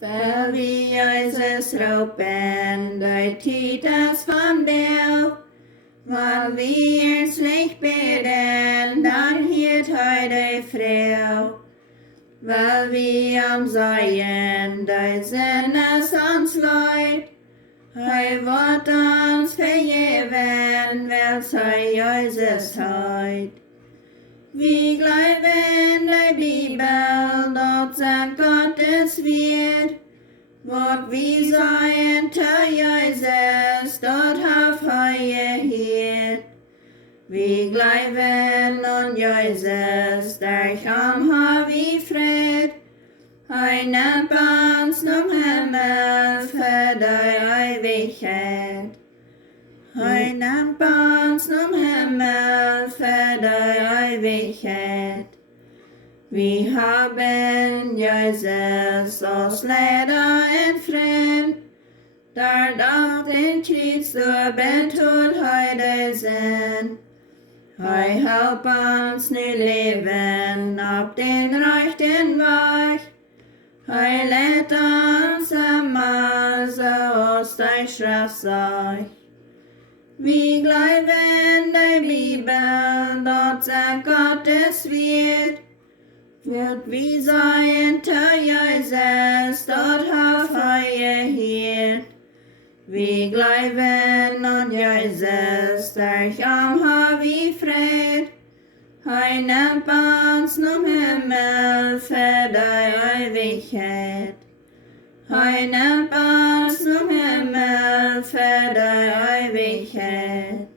Vel vi Jesus ropen, de titas van deel. Weil wir slik beden, dan hielt de vrede. Weil vi am zijn, de zinnes ons leid. Hij wordt ons vergeven, wel zij Jesus heid. Vi geloven de Bibel, dat sagt Gottes Wort. Wat vi zijn te Jesus, dat haf hij geheerd. Vi geloven aan Jesus, daarom har vi fred. Hij neemt ons naar hemel voor de eeuwigheid. Hij neemt ons naar hemel voor de eeuwigheid. We hebben Jesus als leider en vriend. Daar dat in Christus betoelt hij de zin. Hij helpt ons nu leven op den rechten weg. Hij leidt ons allemaal zoals de schrift zegt. We geloven de Bibel, dat zegt Gottes Wort. Wat we zijn te Jesus, dat haf hij geheerd. We geloven aan Jesus, daarom har vi fred. Hij neemt ons naar hemel voor de eeuwigheid. Hij neemt ons naar hemel voor de eeuwigheid.